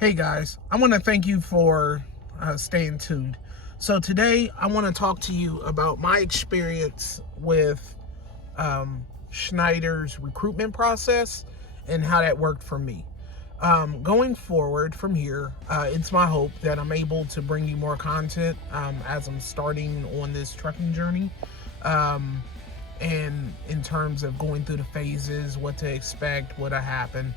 Hey guys, I want to thank you for staying tuned. So today I want to talk to you about my experience with Schneider's recruitment process and how that worked for me. Going forward from here, it's my hope that I'm able to bring you more content as I'm starting on this trucking journey. And in terms of going through the phases, what to expect, what'll happen.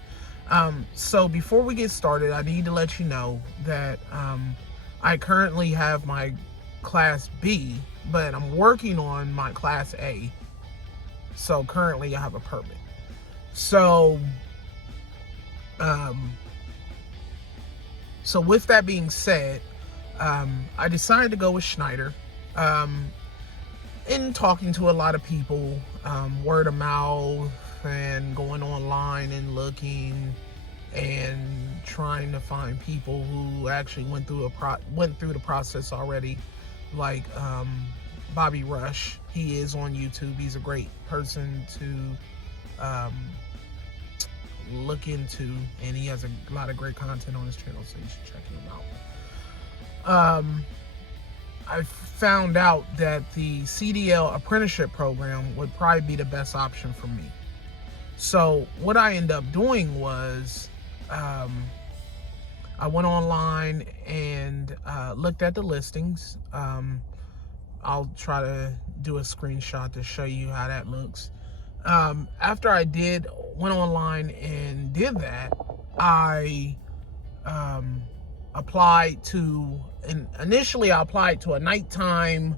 So before we get started, I need to let you know that I currently have my Class B, but I'm working on my Class A. So currently I have a permit. So with that being said, I decided to go with Schneider. In talking to a lot of people, word of mouth, and going online and looking and trying to find people who actually went through the process already, like Bobby Rush. He is on YouTube. He's a great person to look into, and he has a lot of great content on his channel, so you should check him out. I found out that the CDL apprenticeship program would probably be the best option for me. So what I ended up doing was I went online and looked at the listings. I'll try to do a screenshot to show you how that looks. After I went online and did that, I applied to, and initially I applied to a nighttime,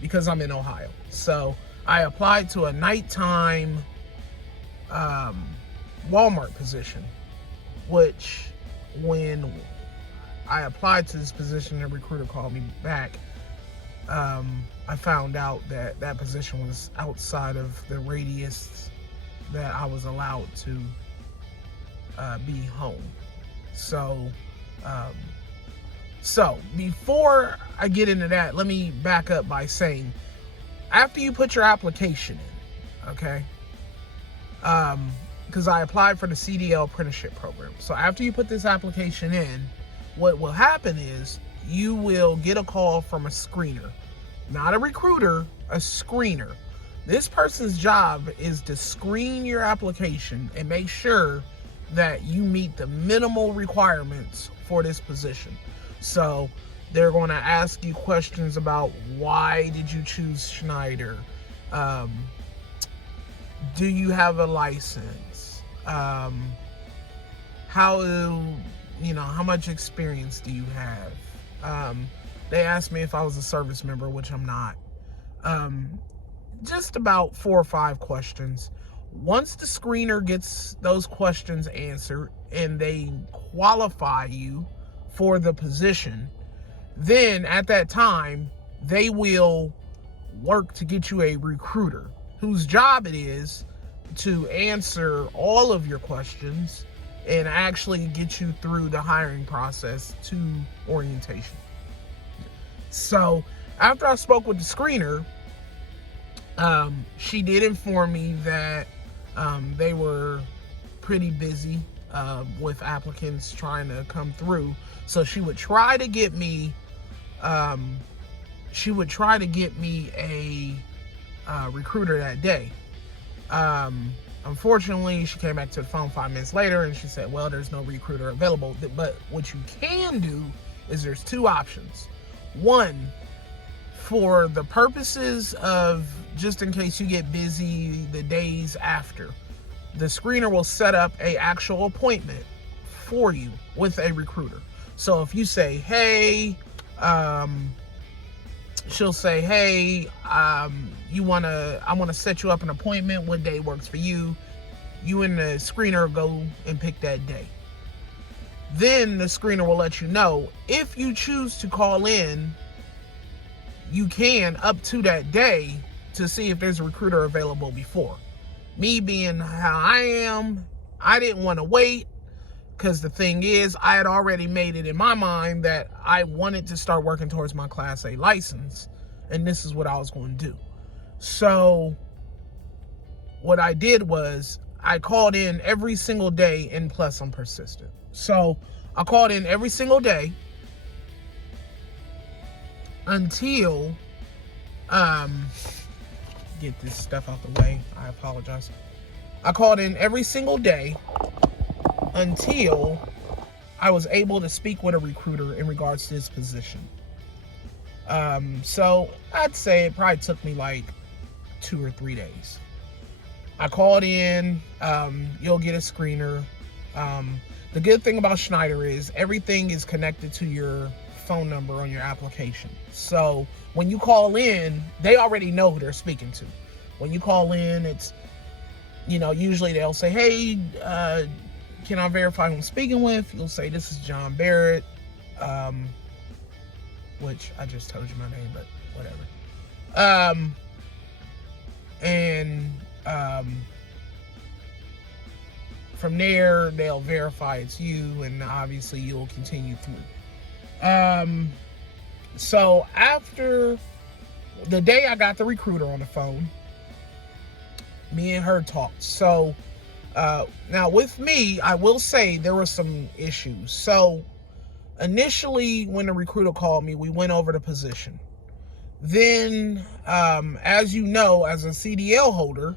because I'm in Ohio. So I applied to a nighttime Walmart position, which when I applied to this position, the recruiter called me back. I found out that that position was outside of the radius that I was allowed to be home. So before I get into that, let me back up by saying, after you put your application in, okay, because I applied for the CDL apprenticeship program. So after you put this application in, what will happen is you will get a call from a screener, not a recruiter, a screener. This person's job is to screen your application and make sure that you meet the minimal requirements for this position. So they're going to ask you questions about how did you choose Schneider? Do you have a license? How much experience do you have? They asked me if I was a service member, which I'm not. Just about 4 or 5 questions. Once the screener gets those questions answered and they qualify you for the position, then at that time, they will work to get you a recruiter whose job it is to answer all of your questions and actually get you through the hiring process to orientation. So after I spoke with the screener, she did inform me that they were pretty busy with applicants trying to come through. So she would try to get me a recruiter that day. Unfortunately, she came back to the phone 5 minutes later and she said, well, there's no recruiter available. But what you can do is there's 2 options. One, for the purposes of just in case you get busy the days after, the screener will set up an actual appointment for you with a recruiter. So if you say, hey, she'll say, hey, I want to set you up an appointment. What day works for you? You and the screener go and pick that day. Then the screener will let you know if you choose to call in, you can up to that day to see if there's a recruiter available before. Me being how I am, I didn't want to wait, because the thing is, I had already made it in my mind that I wanted to start working towards my Class A license, and this is what I was going to do. So what I did was I called in every single day, and plus I'm persistent. So I called in every single day until, get this stuff out the way. I apologize. I called in every single day until I was able to speak with a recruiter in regards to this position. So I'd say it probably took me like 2 or 3 days. I called in, you'll get a screener. The good thing about Schneider is everything is connected to your phone number on your application. So when you call in, they already know who they're speaking to. When you call in, it's, usually they'll say, hey, can I verify who I'm speaking with? You'll say, this is John Barrett, which I just told you my name, but whatever. From there, they'll verify it's you, and obviously you'll continue through. So after the day I got the recruiter on the phone, me and her talked. So now with me, I will say there were some issues. So initially when the recruiter called me, we went over the position. Then, as you know, as a CDL holder,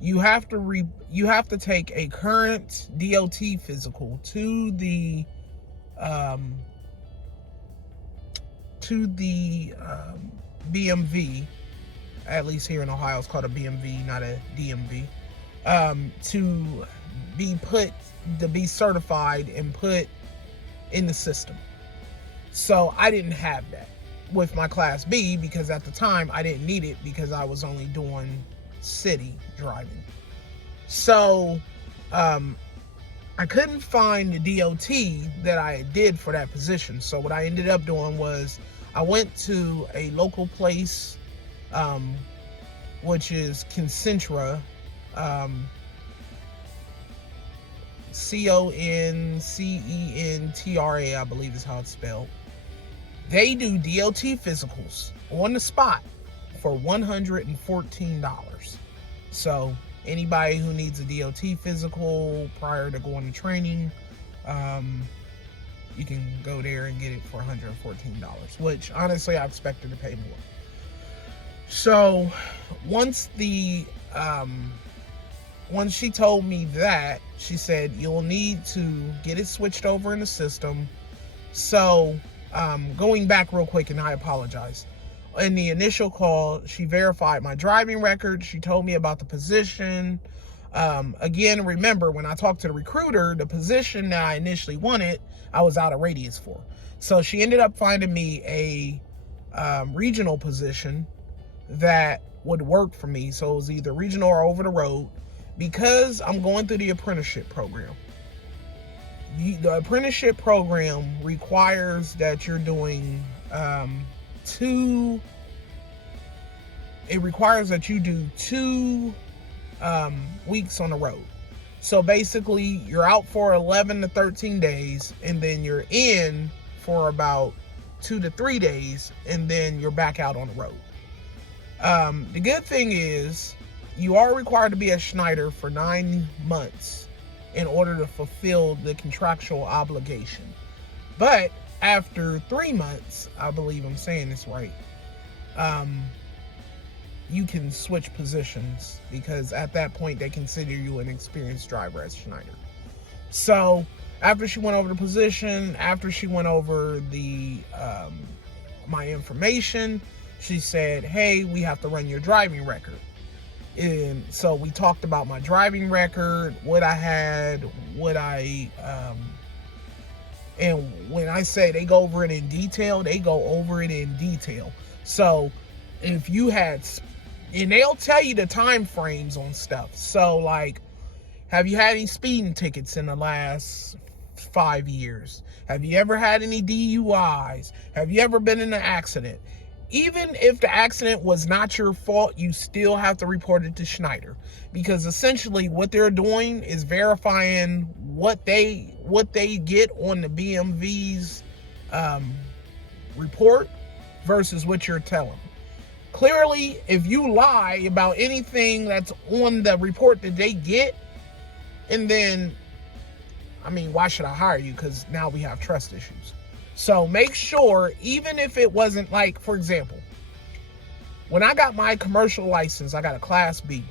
you have to take a current DOT physical to the BMV. At least here in Ohio, it's called a BMV, not a DMV. To be certified and put in the system. So I didn't have that with my Class B because at the time I didn't need it because I was only doing city driving. So I couldn't find the DOT that I did for that position. So what I ended up doing was I went to a local place, which is Concentra, CONCENTRA, I believe is how it's spelled. They do DOT physicals on the spot for $114. So anybody who needs a DOT physical prior to going to training, you can go there and get it for $114, which honestly I expected to pay more. So once she told me that, she said you'll need to get it switched over in the system. So going back real quick, and I apologize. In the initial call, she verified my driving record. She told me about the position. Again, remember, when I talked to the recruiter, the position that I initially wanted, I was out of radius for. So she ended up finding me a regional position that would work for me. So it was either regional or over the road because I'm going through the apprenticeship program. The apprenticeship program requires that you're doing it requires that you do 2 weeks on the road. So basically you're out for 11 to 13 days and then you're in for about 2 to 3 days and then you're back out on the road. The good thing is you are required to be a Schneider for 9 months in order to fulfill the contractual obligation. But after 3 months, I believe I'm saying this right, you can switch positions because at that point they consider you an experienced driver as Schneider. So after she went over the position, after she went over the my information, she said, hey, we have to run your driving record. And so we talked about my driving record, what I had, and when I say they go over it in detail, they go over it in detail. So if you had, and they'll tell you the time frames on stuff. So like, have you had any speeding tickets in the last 5 years? Have you ever had any DUIs? Have you ever been in an accident? Even if the accident was not your fault, you still have to report it to Schneider, because essentially what they're doing is verifying what they get on the BMV's report versus what you're telling. Clearly, if you lie about anything that's on the report that they get, And then, I mean, why should I hire you? Because now we have trust issues. So make sure, even if it wasn't like, for example, when I got my commercial license, I got a Class B.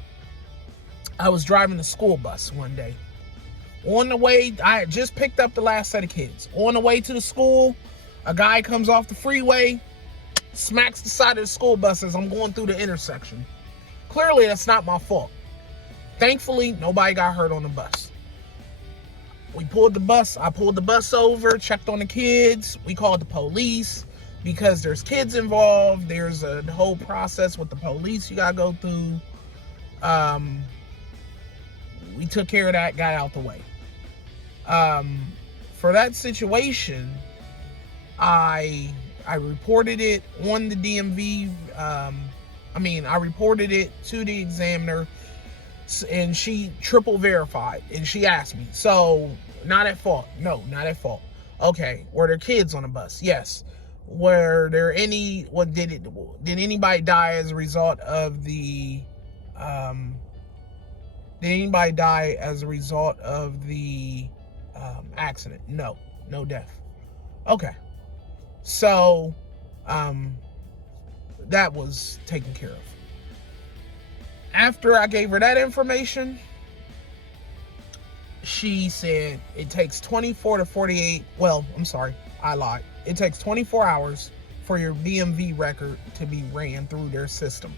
I was driving the school bus one day. On the way, I had just picked up the last set of kids. On the way to the school, a guy comes off the freeway, smacks the side of the school bus as I'm going through the intersection. Clearly, that's not my fault. Thankfully, nobody got hurt on the bus. I pulled the bus over, checked on the kids. We called the police because there's kids involved. There's a whole process with the police you gotta go through. We took care of that, got out the way. For that situation, I reported it on the DMV. I reported it to the examiner, and she triple verified, and she asked me, so not at fault? No, not at fault. Okay, were there kids on the bus? Yes. Were there any, did anybody die as a result of the, accident? No, no death. Okay. So, that was taken care of. After I gave her that information, she said it takes 24 to 48, well, I'm sorry, I lied. It takes 24 hours for your BMV record to be ran through their system.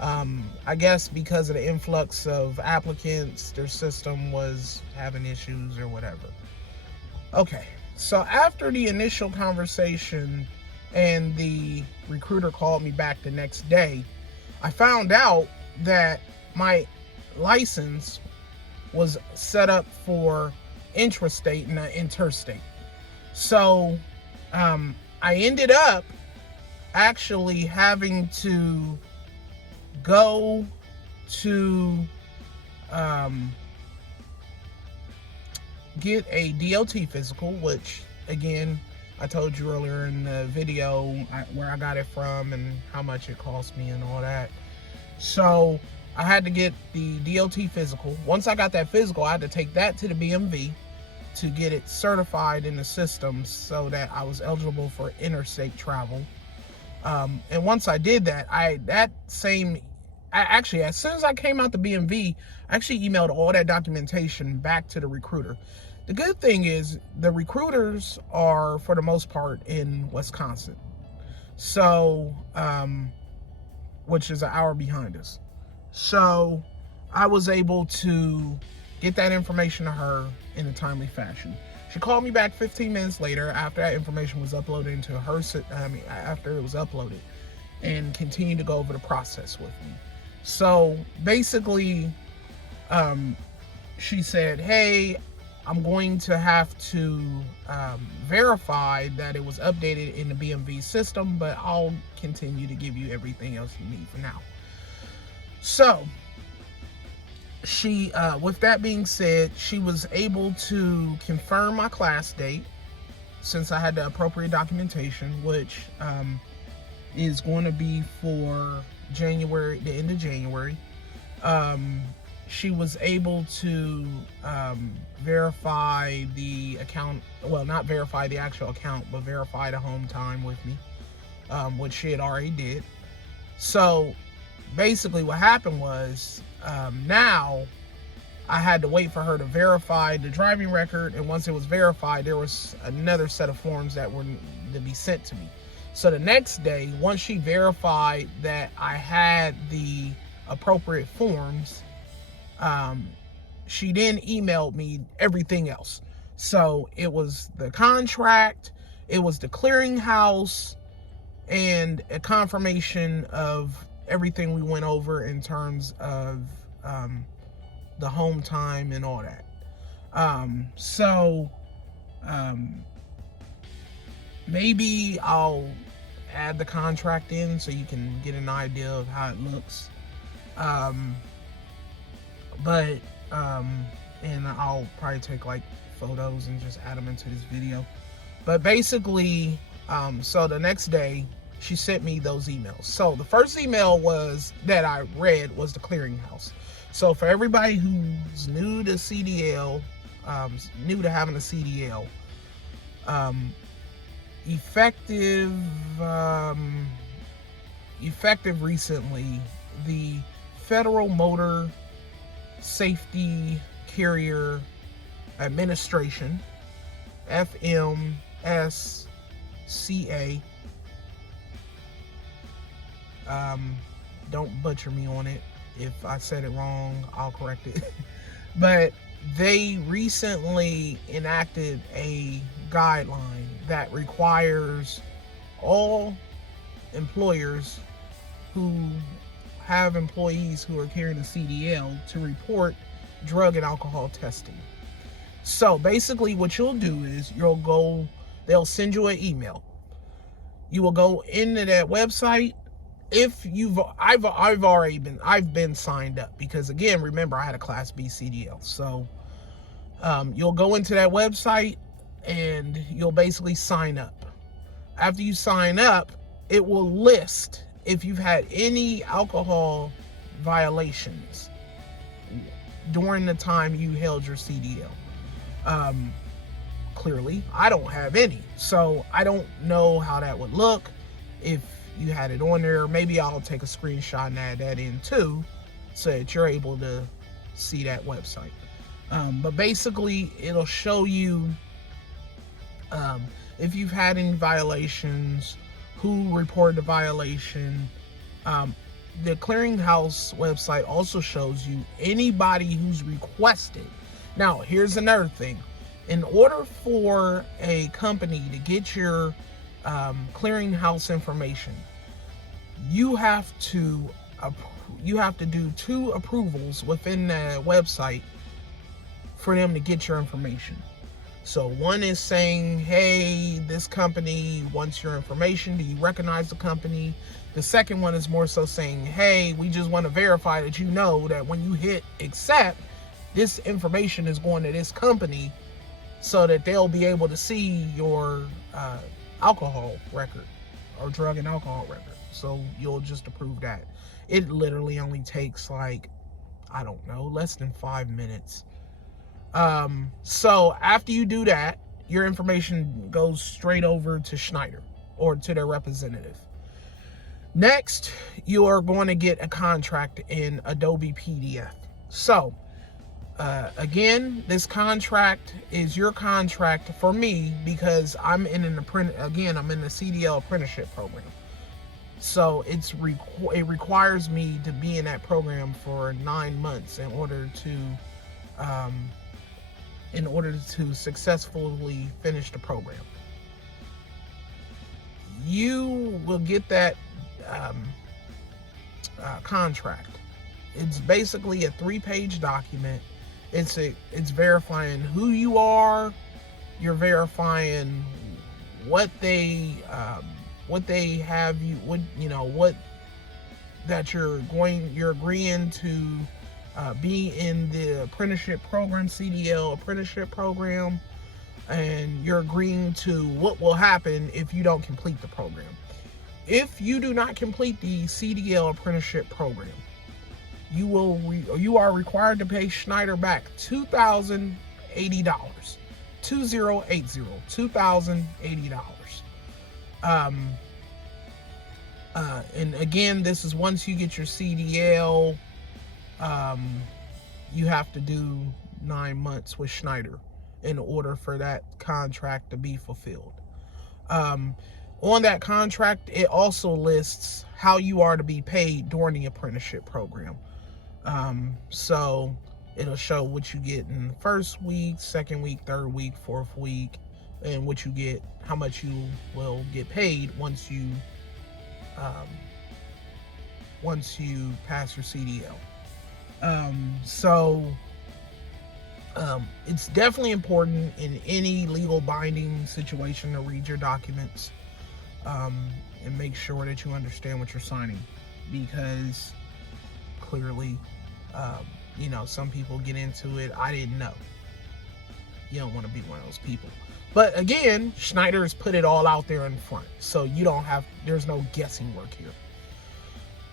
I guess because of the influx of applicants, their system was having issues or whatever. Okay, so after the initial conversation and the recruiter called me back the next day, I found out that my license was set up for intrastate and not interstate. So I ended up actually having to go to get a DOT physical, which again, I told you earlier in the video where I got it from and how much it cost me and all that. So I had to get the DOT physical. Once I got that physical, I had to take that to the BMV to get it certified in the system so that I was eligible for interstate travel. And once I did that, actually, as soon as I came out the BMV, I actually emailed all that documentation back to the recruiter. The good thing is the recruiters are, for the most part, in Wisconsin. So, which is an hour behind us. So I was able to get that information to her in a timely fashion. She called me back 15 minutes later after that information was uploaded into her, after it was uploaded, and continued to go over the process with me. So basically, she said, hey, I'm going to have to verify that it was updated in the BMV system, but I'll continue to give you everything else you need for now. So she, with that being said, she was able to confirm my class date since I had the appropriate documentation, which is going to be for January, the end of January. She was able to verify the account, well, not verify the actual account, but verify the home time with me, which she had already did. So basically what happened was, now I had to wait for her to verify the driving record, and once it was verified, there was another set of forms that were to be sent to me. So the next day, once she verified that I had the appropriate forms, she then emailed me everything else. So it was the contract, it was the clearinghouse, and a confirmation of everything we went over in terms of the home time and all that. Maybe I'll add the contract in so you can get an idea of how it looks. And I'll probably take like photos and just add them into this video. But basically, so the next day she sent me those emails. So the first email that I read was the clearinghouse. So for everybody who's new to CDL, new to having a CDL, effective recently, the Federal Motor Safety Carrier Administration, FMSCA, don't butcher me on it. If I said it wrong, I'll correct it. But they recently enacted a guideline that requires all employers who have employees who are carrying a CDL to report drug and alcohol testing. So basically what you'll do is they'll send you an email. You will go into that website. If I've been signed up, because again, remember, I had a Class B CDL. So you'll go into that website and you'll basically sign up. After you sign up, it will list if you've had any alcohol violations during the time you held your CDL. Clearly, I don't have any, so I don't know how that would look if you had it on there. Maybe I'll take a screenshot and add that in too, so that you're able to see that website. But basically, it'll show you if you've had any violations, who reported the violation. The clearinghouse website also shows you anybody who's requested. Now, here's another thing. In order for a company to get your clearinghouse information, you have to do 2 approvals within the website for them to get your information. So one is saying, hey, this company wants your information. Do you recognize the company? The second one is more so saying, hey, we just want to verify that you know that when you hit accept, this information is going to this company, so that they'll be able to see your alcohol record or drug and alcohol record. So you'll just approve that. It literally only takes less than 5 minutes. So after you do that, your information goes straight over to Schneider or to their representative. Next, you are going to get a contract in Adobe PDF. So again, this contract is your contract for me, because I'm in the CDL apprenticeship program. So it requires me to be in that program for 9 months in order to successfully finish the program. You will get that contract. It's basically a 3-page document. It's verifying who you are. You're verifying what they have you, that you're agreeing to be in the apprenticeship program, CDL apprenticeship program, and you're agreeing to what will happen if you don't complete the program. If you do not complete the CDL apprenticeship program, you are required to pay Schneider back $2,080. $2,080. And again, this is once you get your CDL. You have to do 9 months with Schneider in order for that contract to be fulfilled. On that contract, it also lists how you are to be paid during the apprenticeship program. So it'll show what you get in the first week, second week, third week, fourth week, and what you get, how much you will get paid once you pass your CDL. It's definitely important in any legal binding situation to read your documents and make sure that you understand what you're signing, because clearly, some people get into it. I didn't know. You don't want to be one of those people. But again, Schneider has put it all out there in front, so there's no guessing work here.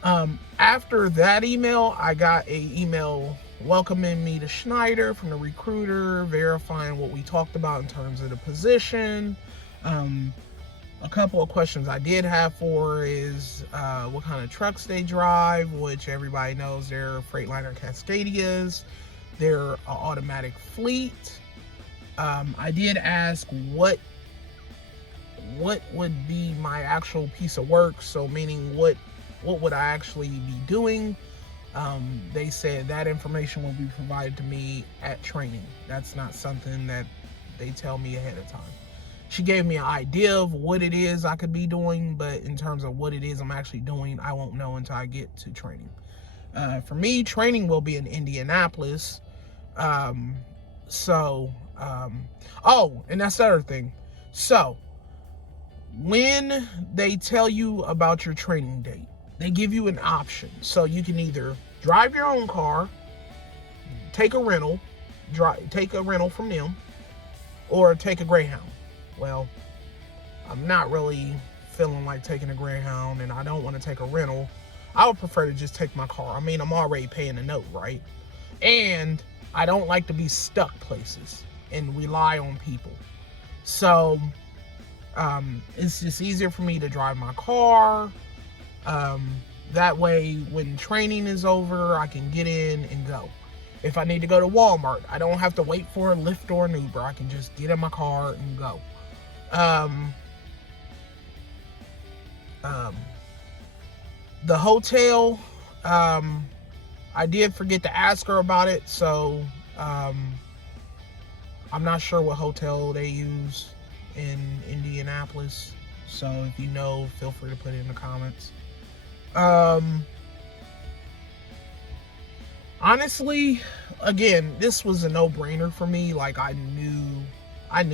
After that email, I got an email welcoming me to Schneider from the recruiter, verifying what we talked about in terms of the position. A couple of questions I did have for is what kind of trucks they drive, which everybody knows they're Freightliner Cascadias. They're an automatic fleet. I did ask what would be my actual piece of work, so meaning what would I actually be doing. They said that information will be provided to me at training. That's not something that they tell me ahead of time. She gave me an idea of what it is I could be doing, but in terms of what it is I'm actually doing, I won't know until I get to training. For me, training will be in Indianapolis. Oh, and that's the other thing. So, when they tell you about your training date, they give you an option. So you can either drive your own car, take a rental from them, or take a Greyhound. Well, I'm not really feeling like taking a Greyhound, and I don't want to take a rental. I would prefer to just take my car. I mean, I'm already paying a note, right? And I don't like to be stuck places and rely on people. So it's just easier for me to drive my car. That way, when training is over, I can get in and go. If I need to go to Walmart, I don't have to wait for a Lyft or an Uber. I can just get in my car and go. The hotel, I did forget to ask her about it, so I'm not sure what hotel they use in Indianapolis. So if you know, feel free to put it in the comments. Honestly, again, this was a no-brainer for me. Like, I knew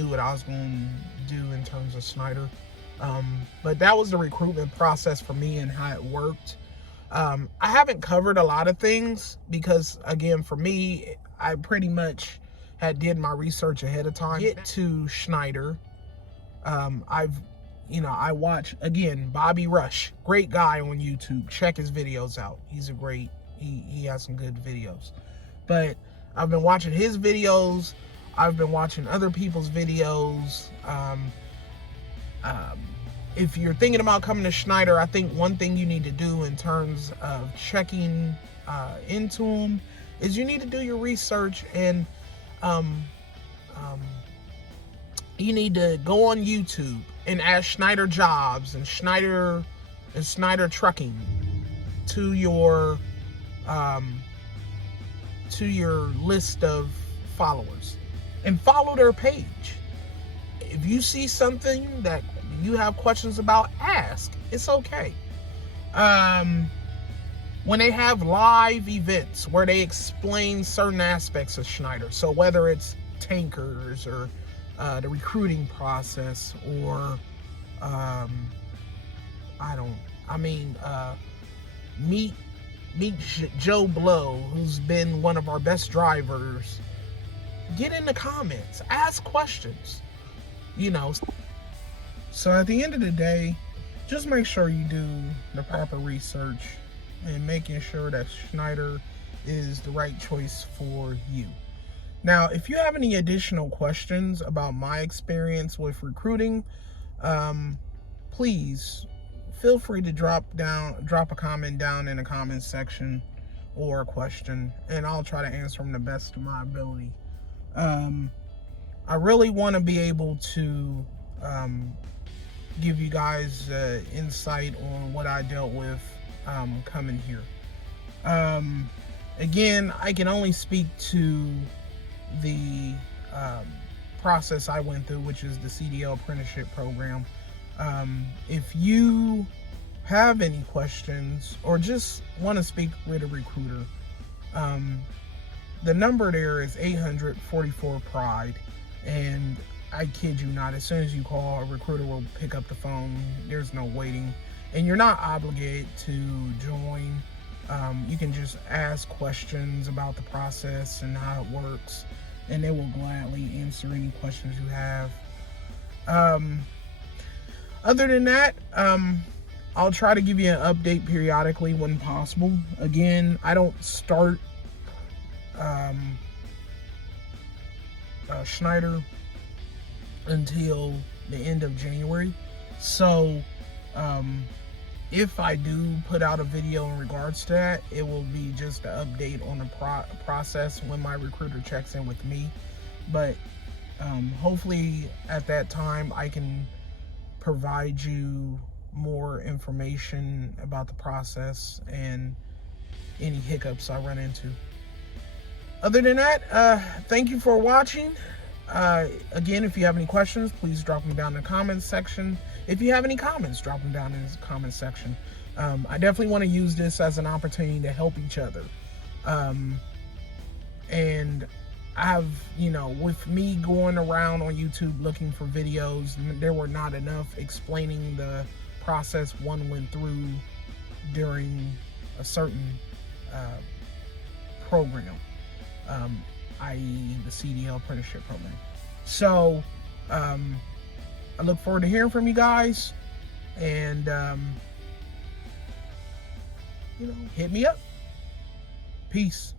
what I was going to do in terms of Schneider. But that was the recruitment process for me and how it worked. I haven't covered a lot of things because, again, for me, I pretty much did my research ahead of time. Get to Schneider. I watch, again, Bobby Rush, great guy on YouTube. Check his videos out. He's a great, he has some good videos. But I've been watching his videos. I've been watching other people's videos. If you're thinking about coming to Schneider, I think one thing you need to do in terms of checking into them is you need to do your research, and you need to go on YouTube and add Schneider jobs and Schneider trucking to your list of followers, and follow their page. If you see something that you have questions about, ask. It's okay. When they have live events where they explain certain aspects of Schneider, so whether it's tankers or the recruiting process, or meet Joe Blow, who's been one of our best drivers. Get in the comments, ask questions, So at the end of the day, just make sure you do the proper research and making sure that Schneider is the right choice for you. Now, if you have any additional questions about my experience with recruiting, please feel free to drop a comment down in the comments section, or a question, and I'll try to answer them the best of my ability. I really want to be able to give you guys insight on what I dealt with coming here. Again, I can only speak to the process I went through, which is the CDL apprenticeship program. If you have any questions or just want to speak with a recruiter, the number there is 800-44-PRIDE, and I kid you not, as soon as you call, a recruiter will pick up the phone. There's no waiting, and you're not obligated to join. You can just ask questions about the process and how it works, and they will gladly answer any questions you have. Other than that, I'll try to give you an update periodically when possible. Again, I don't start Schneider until the end of January. So if I do put out a video in regards to that, it will be just an update on the process when my recruiter checks in with me. But hopefully at that time I can provide you more information about the process and any hiccups I run into. Other than that, thank you for watching. Again, if you have any questions, please drop them down in the comments section. If you have any comments, drop them down in the comments section. I definitely want to use this as an opportunity to help each other. And I've, with me going around on YouTube looking for videos, there were not enough explaining the process one went through during a certain program, i.e. the CDL apprenticeship program. So I look forward to hearing from you guys, and hit me up. Peace.